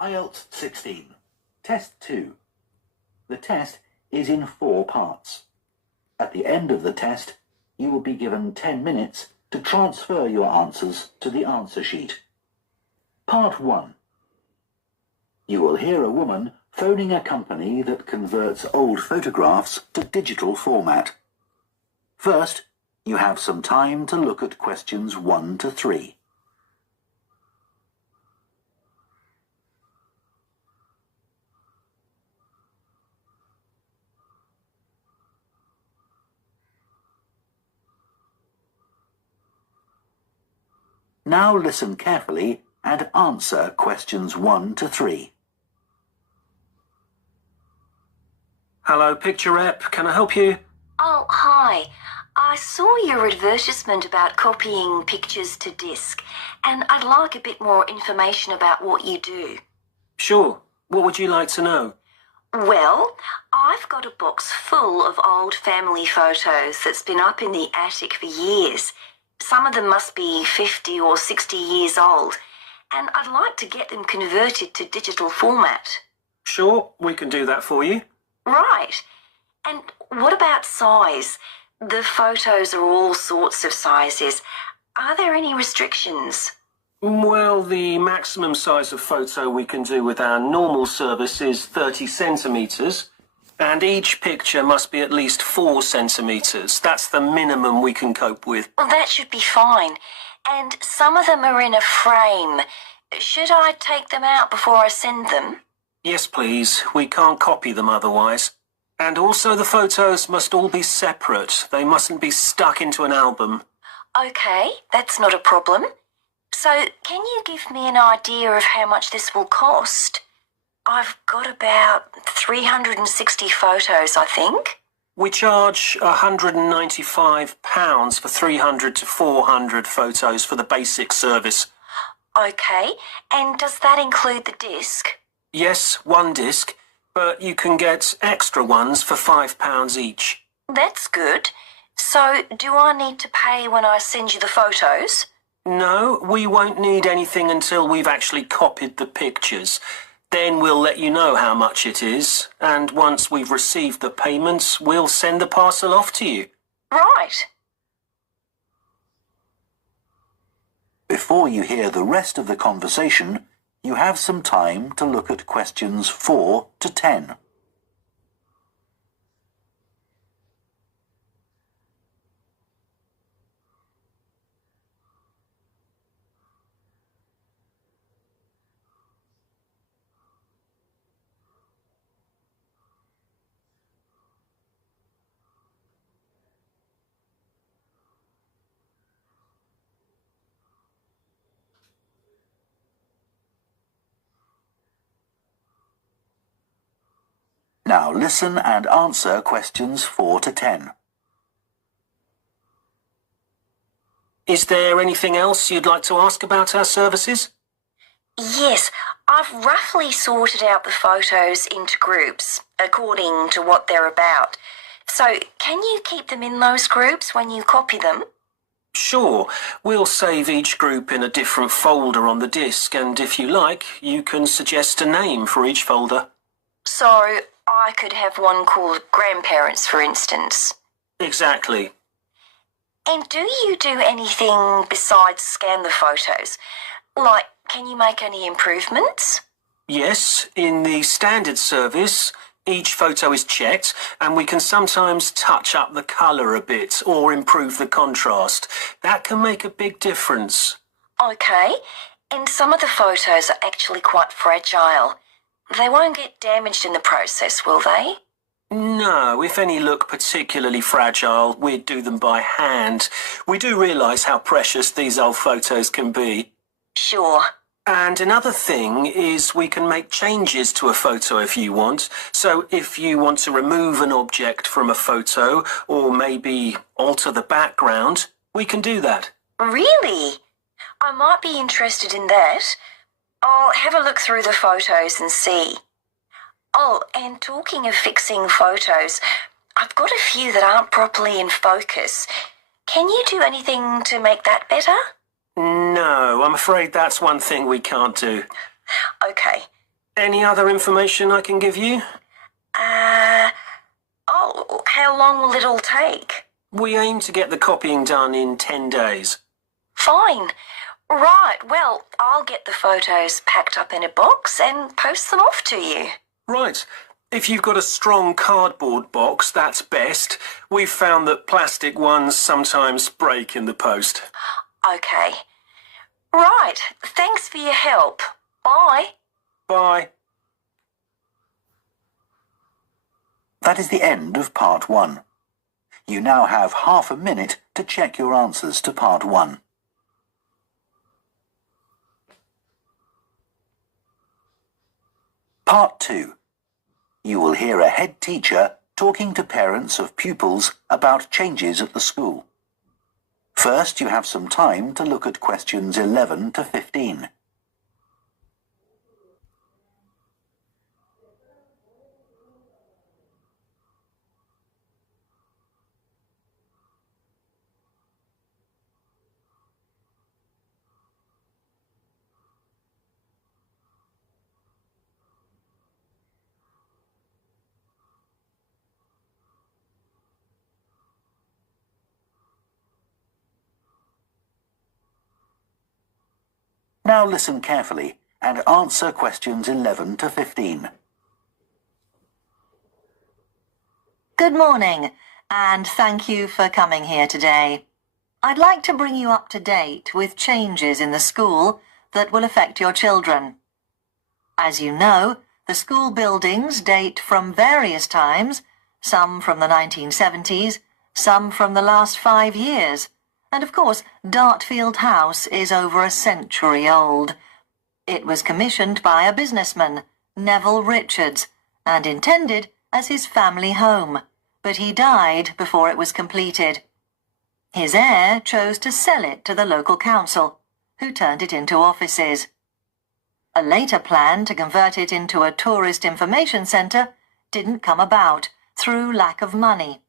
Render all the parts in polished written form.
IELTS 16, Test-2. The test is in 4 parts. At the end of the test, you will be given 10 minutes to transfer your answers to the answer sheet. Part 1. You will hear a woman phoning a company that converts old photographs to digital format. First, you have some time to look at questions 1 to 3. Now listen carefully and answer questions 1 to 3. Hello, Picture Rep. Can I help you? Oh, hi. I saw your advertisement about copying pictures to disk, and I'd like a bit more information about what you do. Sure. What would you like to know? Well, I've got a box full of old family photos that's been up in the attic for years. Some of them must be 50 or 60 years old, and I'd like to get them converted to digital format. Sure, we can do that for you. Right. And what about size? The photos are all sorts of sizes. Are there any restrictions? Well, the maximum size of photo we can do with our normal service is 30 centimetres, and each picture must be at least 4 centimetres. That's the minimum we can cope with. Well, that should be fine. And some of them are in a frame. Should I take them out before I send them? Yes, please. We can't copy them otherwise. And also the photos must all be separate. They mustn't be stuck into an album. Okay, that's not a problem. So, can you give me an idea of how much this will cost? I've got about 360 photos, I think. We charge £195 for 300 to 400 photos for the basic service. Okay, and does that include the disc? Yes, 1 disc, but you can get extra ones for £5 each. That's good. So, do I need to pay when I send you the photos? No, we won't need anything until we've actually copied the pictures. Then we'll let you know how much it is, and once we've received the payments, we'll send the parcel off to you. Right. Before you hear the rest of the conversation, you have some time to look at questions 4 to 10. Now listen and answer questions 4 to 10. Is there anything else you'd like to ask about our services? Yes, I've roughly sorted out the photos into groups, according to what they're about. So, can you keep them in those groups when you copy them? Sure. We'll save each group in a different folder on the disk, and if you like, you can suggest a name for each folder. So, I could have one called Grandparents, for instance. Exactly. And do you do anything besides scan the photos? Like, can you make any improvements? Yes, in the standard service, each photo is checked, and we can sometimes touch up the colour a bit or improve the contrast. That can make a big difference. Okay, and some of the photos are actually quite fragile. They won't get damaged in the process, will they? No, if any look particularly fragile, we'd do them by hand. We do realise how precious these old photos can be. Sure. And another thing is we can make changes to a photo if you want. So if you want to remove an object from a photo or maybe alter the background, we can do that. Really? I might be interested in that. I'll have a look through the photos and see. Oh, and talking of fixing photos, I've got a few that aren't properly in focus. Can you do anything to make that better? No, I'm afraid that's one thing we can't do. Okay. Any other information I can give you? How long will it all take? We aim to get the copying done in 10 days. Fine. Right, well, I'll get the photos packed up in a box and post them off to you. Right. If you've got a strong cardboard box, that's best. We've found that plastic ones sometimes break in the post. Okay. Right, thanks for your help. Bye. Bye. That is the end of part 1. You now have half a minute to check your answers to part 1. Part 2. You will hear a head teacher talking to parents of pupils about changes at the school. First, you have some time to look at questions 11 to 15. Now listen carefully and answer questions 11 to 15. Good morning, and thank you for coming here today. I'd like to bring you up to date with changes in the school that will affect your children. As you know, the school buildings date from various times, some from the 1970s, some from the last 5 years. And of course, Dartfield House is over a century old. It was commissioned by a businessman, Neville Richards, and intended as his family home, but he died before it was completed. His heir chose to sell it to the local council, who turned it into offices. A later plan to convert it into a tourist information centre didn't come about through lack of money,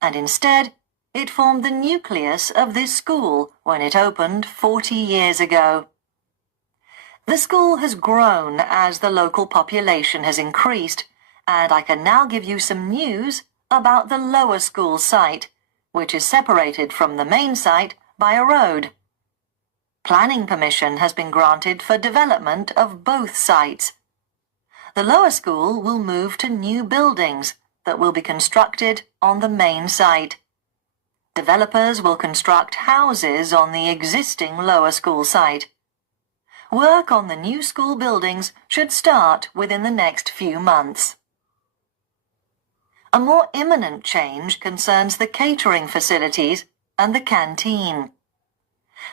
and instead it formed the nucleus of this school when it opened 40 years ago. The school has grown as the local population has increased, and I can now give you some news about the lower school site, which is separated from the main site by a road. Planning permission has been granted for development of both sites. The lower school will move to new buildings that will be constructed on the main site. Developers will construct houses on the existing lower school site. Work on the new school buildings should start within the next few months. A more imminent change concerns the catering facilities and the canteen.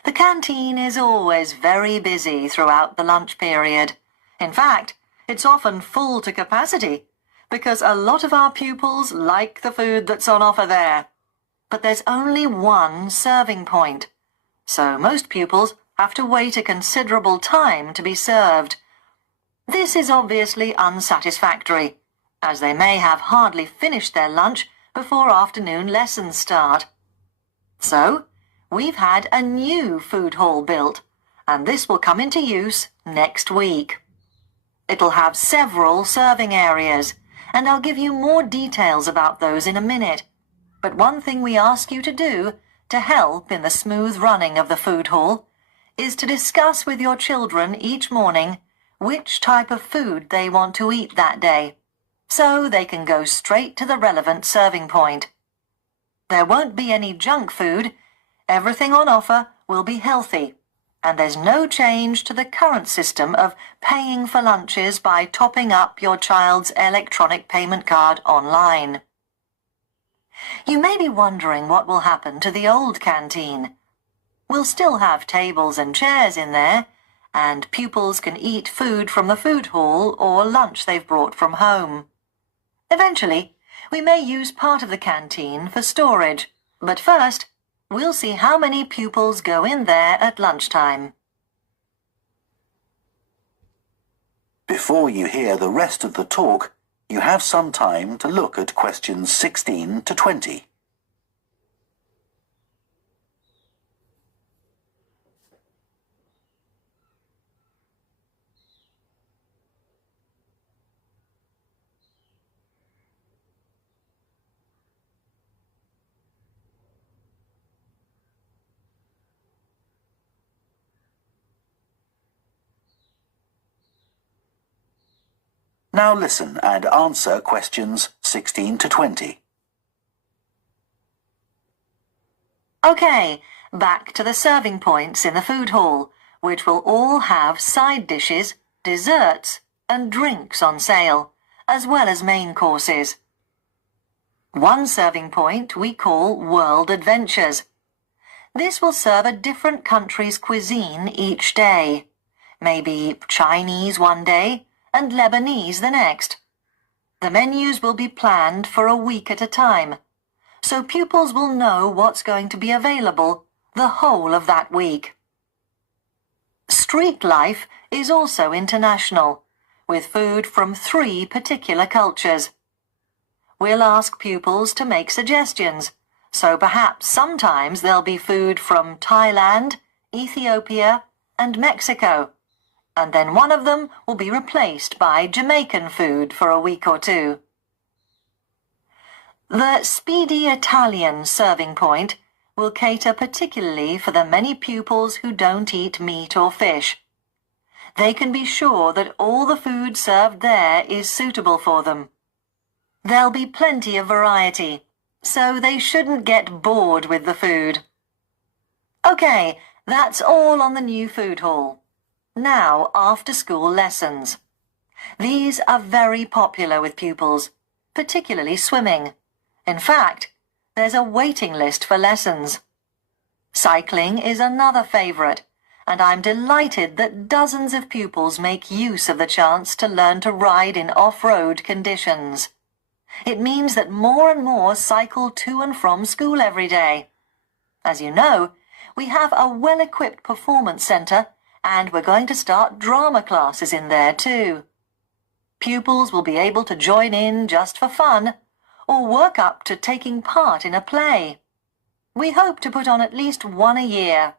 The canteen is always very busy throughout the lunch period. In fact, it's often full to capacity because a lot of our pupils like the food that's on offer there. But there's only one serving point, so most pupils have to wait a considerable time to be served. This is obviously unsatisfactory, as they may have hardly finished their lunch before afternoon lessons start. So, we've had a new food hall built, and this will come into use next week. It'll have several serving areas, and I'll give you more details about those in a minute. But one thing we ask you to do to help in the smooth running of the food hall is to discuss with your children each morning which type of food they want to eat that day, so they can go straight to the relevant serving point. There won't be any junk food. Everything on offer will be healthy, and there's no change to the current system of paying for lunches by topping up your child's electronic payment card online. You may be wondering what will happen to the old canteen. We'll still have tables and chairs in there, and pupils can eat food from the food hall or lunch they've brought from home. Eventually, we may use part of the canteen for storage, but first, we'll see how many pupils go in there at lunchtime. Before you hear the rest of the talk, you have some time to look at questions 16 to 20. Now listen and answer questions 16 to 20. OK, back to the serving points in the food hall, which will all have side dishes, desserts and drinks on sale, as well as main courses. One serving point we call World Adventures. This will serve a different country's cuisine each day. Maybe Chinese one day and Lebanese the next. The menus will be planned for a week at a time, so pupils will know what's going to be available the whole of that week. Street life is also international, with food from 3 particular cultures. We'll ask pupils to make suggestions, so perhaps sometimes there'll be food from Thailand, Ethiopia and Mexico, and then one of them will be replaced by Jamaican food for a week or 2. The Speedy Italian serving point will cater particularly for the many pupils who don't eat meat or fish. They can be sure that all the food served there is suitable for them. There'll be plenty of variety, so they shouldn't get bored with the food. OK, that's all on the new food hall. Now, after-school lessons. These are very popular with pupils, particularly swimming. In fact, there's a waiting list for lessons. Cycling is another favourite, and I'm delighted that dozens of pupils make use of the chance to learn to ride in off-road conditions. It means that more and more cycle to and from school every day. As you know, we have a well-equipped performance centre, and we're going to start drama classes in there too. Pupils will be able to join in just for fun, or work up to taking part in a play. We hope to put on at least one a year.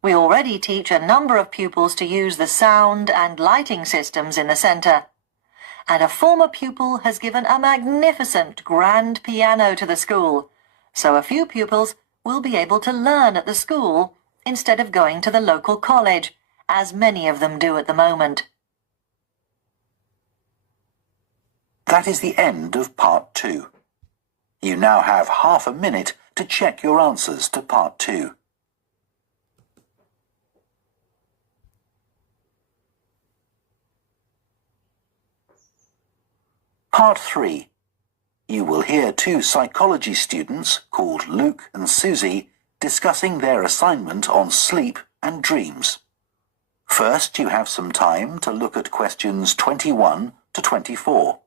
We already teach a number of pupils to use the sound and lighting systems in the centre, and a former pupil has given a magnificent grand piano to the school, so a few pupils will be able to learn at the school instead of going to the local college, as many of them do at the moment. That is the end of Part 2. You now have half a minute to check your answers to Part 2. Part 3. You will hear 2 psychology students called Luke and Susie discussing their assignment on sleep and dreams. First, you have some time to look at questions 21 to 24.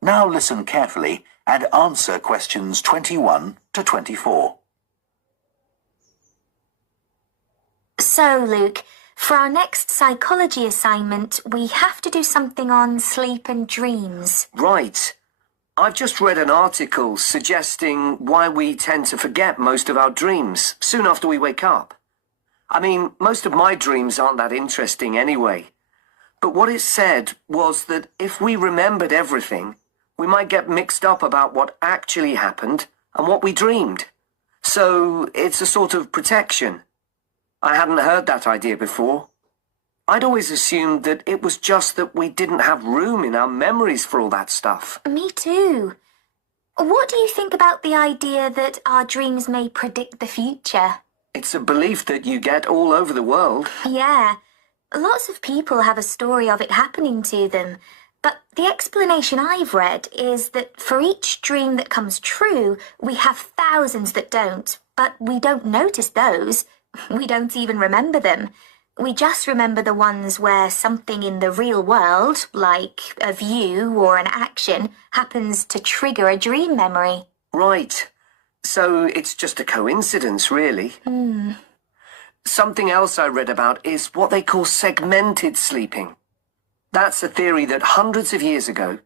Now listen carefully and answer questions 21 to 24. So, Luke, for our next psychology assignment, we have to do something on sleep and dreams. Right. I've just read an article suggesting why we tend to forget most of our dreams soon after we wake up. I mean, most of my dreams aren't that interesting anyway. But what it said was that if we remembered everything, we might get mixed up about what actually happened and what we dreamed. So it's a sort of protection. I hadn't heard that idea before. I'd always assumed that it was just that we didn't have room in our memories for all that stuff. Me too. What do you think about the idea that our dreams may predict the future? It's a belief that you get all over the world. Yeah. Lots of people have a story of it happening to them. But the explanation I've read is that for each dream that comes true, we have thousands that don't, but we don't notice those. We don't even remember them. We just remember the ones where something in the real world, like a view or an action, happens to trigger a dream memory. Right. So it's just a coincidence, really. Something else I read about is what they call segmented sleeping. That's a theory that hundreds of years ago,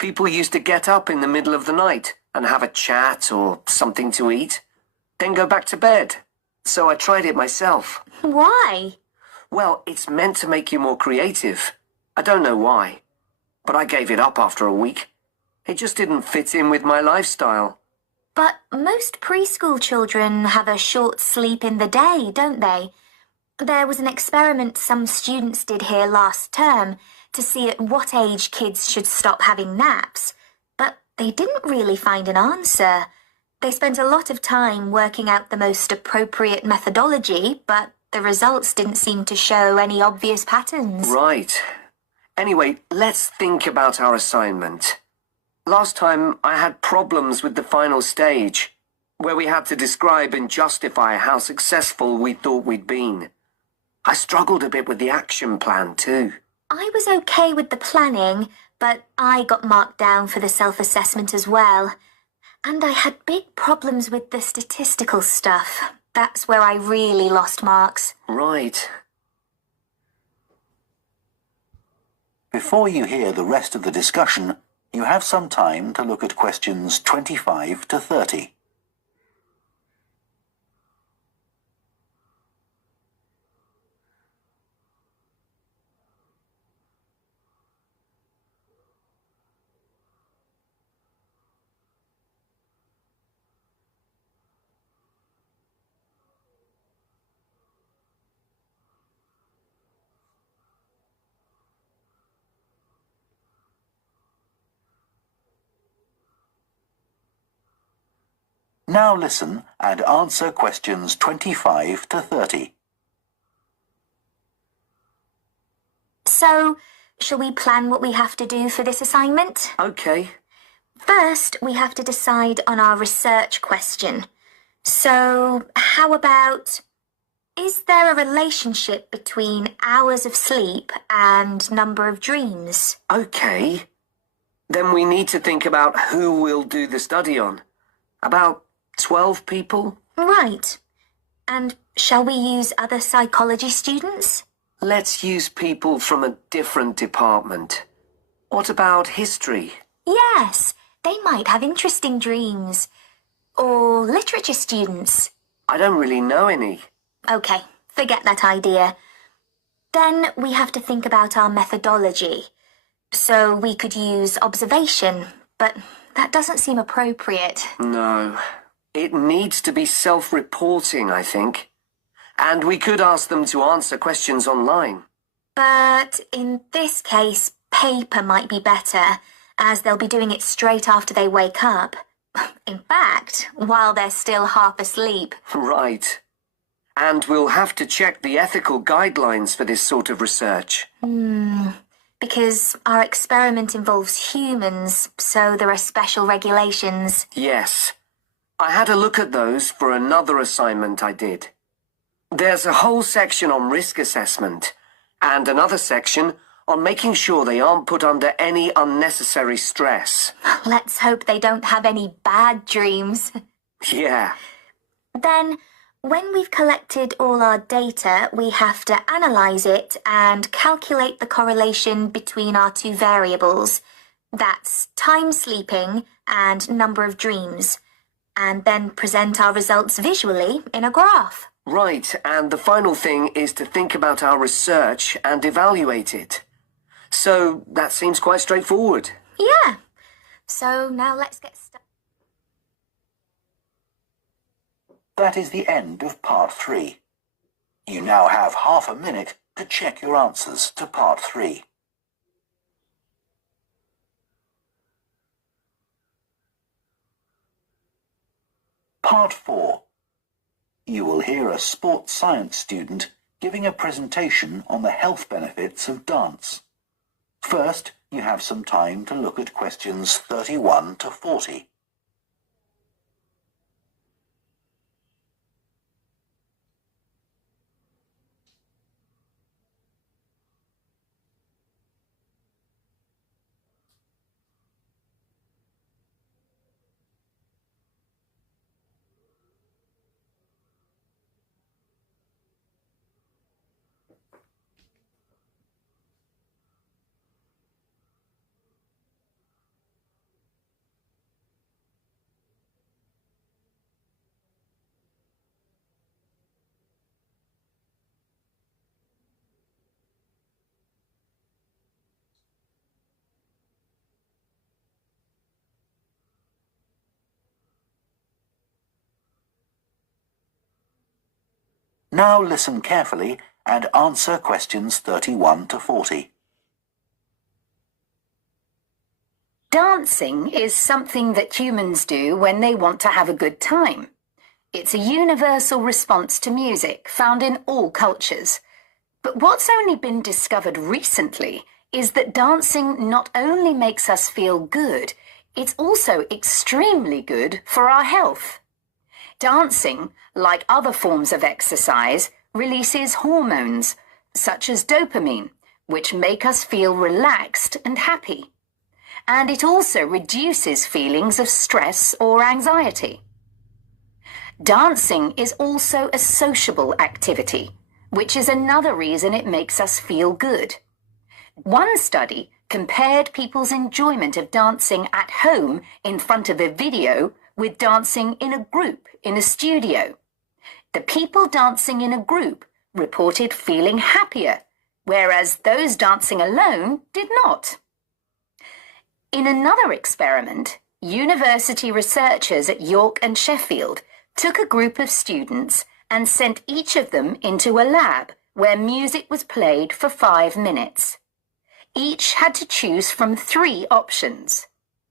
people used to get up in the middle of the night and have a chat or something to eat, then go back to bed. So I tried it myself. Why? Well, it's meant to make you more creative. I don't know why, but I gave it up after a week. It just didn't fit in with my lifestyle. But most preschool children have a short sleep in the day, don't they? There was an experiment some students did here last term to see at what age kids should stop having naps, but they didn't really find an answer. They spent a lot of time working out the most appropriate methodology, but the results didn't seem to show any obvious patterns. Right. Anyway, let's think about our assignment. Last time I had problems with the final stage, where we had to describe and justify how successful we thought we'd been. I struggled a bit with the action plan too. I was okay with the planning, but I got marked down for the self-assessment as well. And I had big problems with the statistical stuff. That's where I really lost marks. Right. Before you hear the rest of the discussion, you have some time to look at questions 25 to 30. Now listen and answer questions 25 to 30. So, shall we plan what we have to do for this assignment? Okay. First, we have to decide on our research question. So, how about, is there a relationship between hours of sleep and number of dreams? Okay. Then we need to think about who we'll do the study on. About 12 people? Right. And shall we use other psychology students? Let's use people from a different department. What about history? Yes, they might have interesting dreams. Or literature students. I don't really know any. Okay, forget that idea. Then we have to think about our methodology. So we could use observation, but that doesn't seem appropriate. No. It needs to be self-reporting, I think. And we could ask them to answer questions online. But in this case, paper might be better, as they'll be doing it straight after they wake up. In fact, while they're still half asleep. Right. And we'll have to check the ethical guidelines for this sort of research. Because our experiment involves humans, so there are special regulations. Yes. I had a look at those for another assignment I did. There's a whole section on risk assessment, and another section on making sure they aren't put under any unnecessary stress. Let's hope they don't have any bad dreams. Yeah. Then, when we've collected all our data, we have to analyse it and calculate the correlation between our two variables. That's time sleeping and number of dreams. And then present our results visually in a graph. Right, and the final thing is to think about our research and evaluate it. So that seems quite straightforward. Yeah. So now let's get started. That is the end of part 3. You now have half a minute to check your answers to part 3. Part 4. You will hear a sports science student giving a presentation on the health benefits of dance. First, you have some time to look at questions 31 to 40. Now listen carefully and answer questions 31 to 40. Dancing is something that humans do when they want to have a good time. It's a universal response to music found in all cultures. But what's only been discovered recently is that dancing not only makes us feel good, it's also extremely good for our health. Dancing, like other forms of exercise, releases hormones, such as dopamine, which make us feel relaxed and happy. And it also reduces feelings of stress or anxiety. Dancing is also a sociable activity, which is another reason it makes us feel good. One study compared people's enjoyment of dancing at home in front of a video with dancing in a group in a studio. The people dancing in a group reported feeling happier, whereas those dancing alone did not. In another experiment, university researchers at York and Sheffield took a group of students and sent each of them into a lab where music was played for 5 minutes. Each had to choose from 3 options: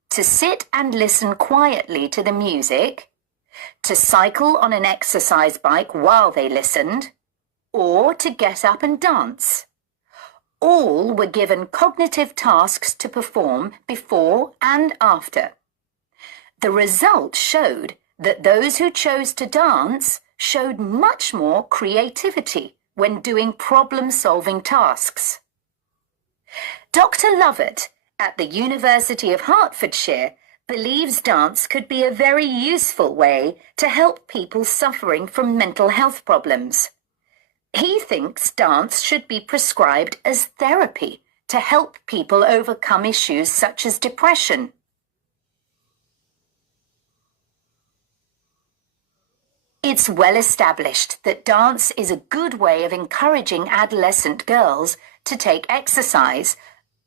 to sit and listen quietly to the music, to cycle on an exercise bike while they listened, or to get up and dance. All were given cognitive tasks to perform before and after. The result showed that those who chose to dance showed much more creativity when doing problem-solving tasks. Dr. Lovett at the University of Hertfordshire believes dance could be a very useful way to help people suffering from mental health problems. He thinks dance should be prescribed as therapy to help people overcome issues such as depression. It's well established that dance is a good way of encouraging adolescent girls to take exercise,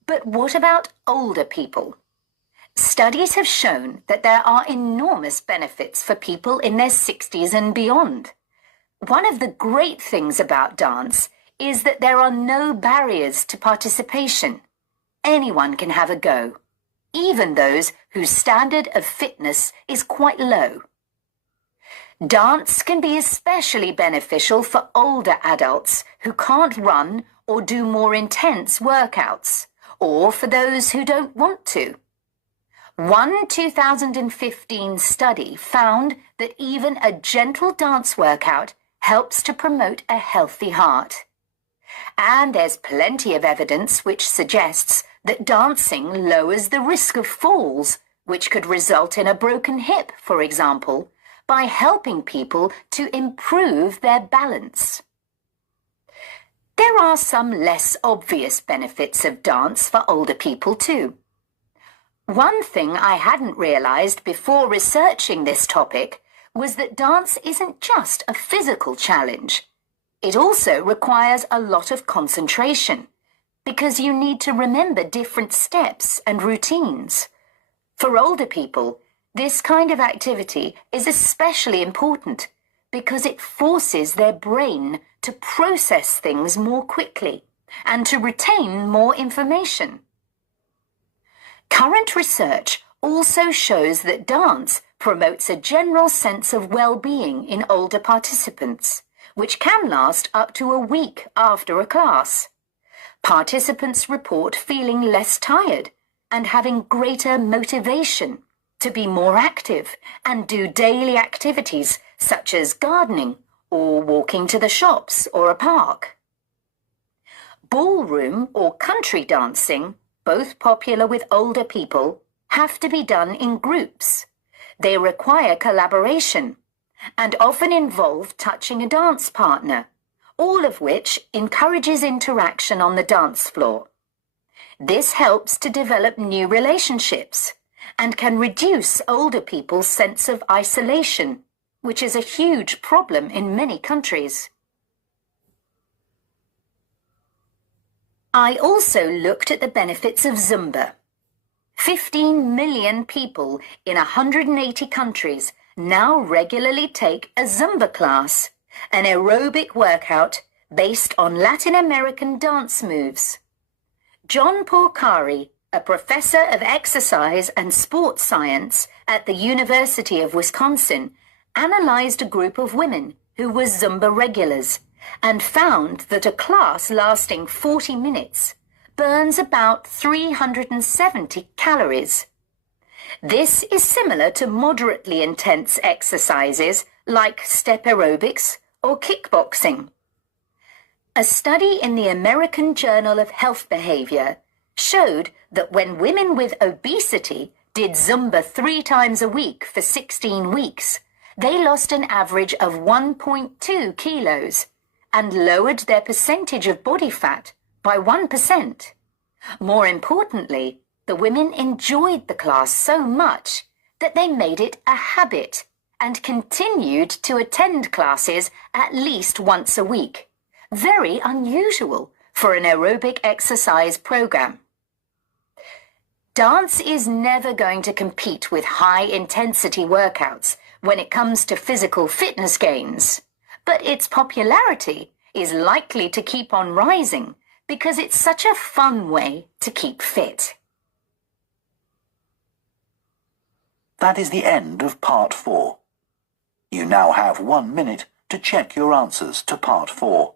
but what about older people? Studies have shown that there are enormous benefits for people in their 60s and beyond. One of the great things about dance is that there are no barriers to participation. Anyone can have a go, even those whose standard of fitness is quite low. Dance can be especially beneficial for older adults who can't run or do more intense workouts, or for those who don't want to. One 2015 study found that even a gentle dance workout helps to promote a healthy heart. And there's plenty of evidence which suggests that dancing lowers the risk of falls, which could result in a broken hip, for example, by helping people to improve their balance. There are some less obvious benefits of dance for older people too. One thing I hadn't realized before researching this topic was that dance isn't just a physical challenge. It also requires a lot of concentration, because you need to remember different steps and routines. For older people, this kind of activity is especially important because it forces their brain to process things more quickly and to retain more information. Current research also shows that dance promotes a general sense of well-being in older participants, which can last up to a week after a class. Participants report feeling less tired and having greater motivation to be more active and do daily activities such as gardening or walking to the shops or a park. Ballroom or country dancing, both popular with older people, have to be done in groups. They require collaboration and often involve touching a dance partner, all of which encourages interaction on the dance floor. This helps to develop new relationships and can reduce older people's sense of isolation, which is a huge problem in many countries. I also looked at the benefits of Zumba. 15 million people in 180 countries now regularly take a Zumba class, an aerobic workout based on Latin American dance moves. John Porcari, a professor of exercise and sports science at the University of Wisconsin, analyzed a group of women who were Zumba regulars and found that a class lasting 40 minutes burns about 370 calories. This is similar to moderately intense exercises like step aerobics or kickboxing. A study in the American Journal of Health Behavior showed that when women with obesity did Zumba 3 times a week for 16 weeks, they lost an average of 1.2 kilos and lowered their percentage of body fat by 1%. More importantly, the women enjoyed the class so much that they made it a habit and continued to attend classes at least once a week. Very unusual for an aerobic exercise program. Dance is never going to compete with high-intensity workouts when it comes to physical fitness gains, but its popularity is likely to keep on rising because it's such a fun way to keep fit. That is the end of Part 4. You now have 1 minute to check your answers to Part 4.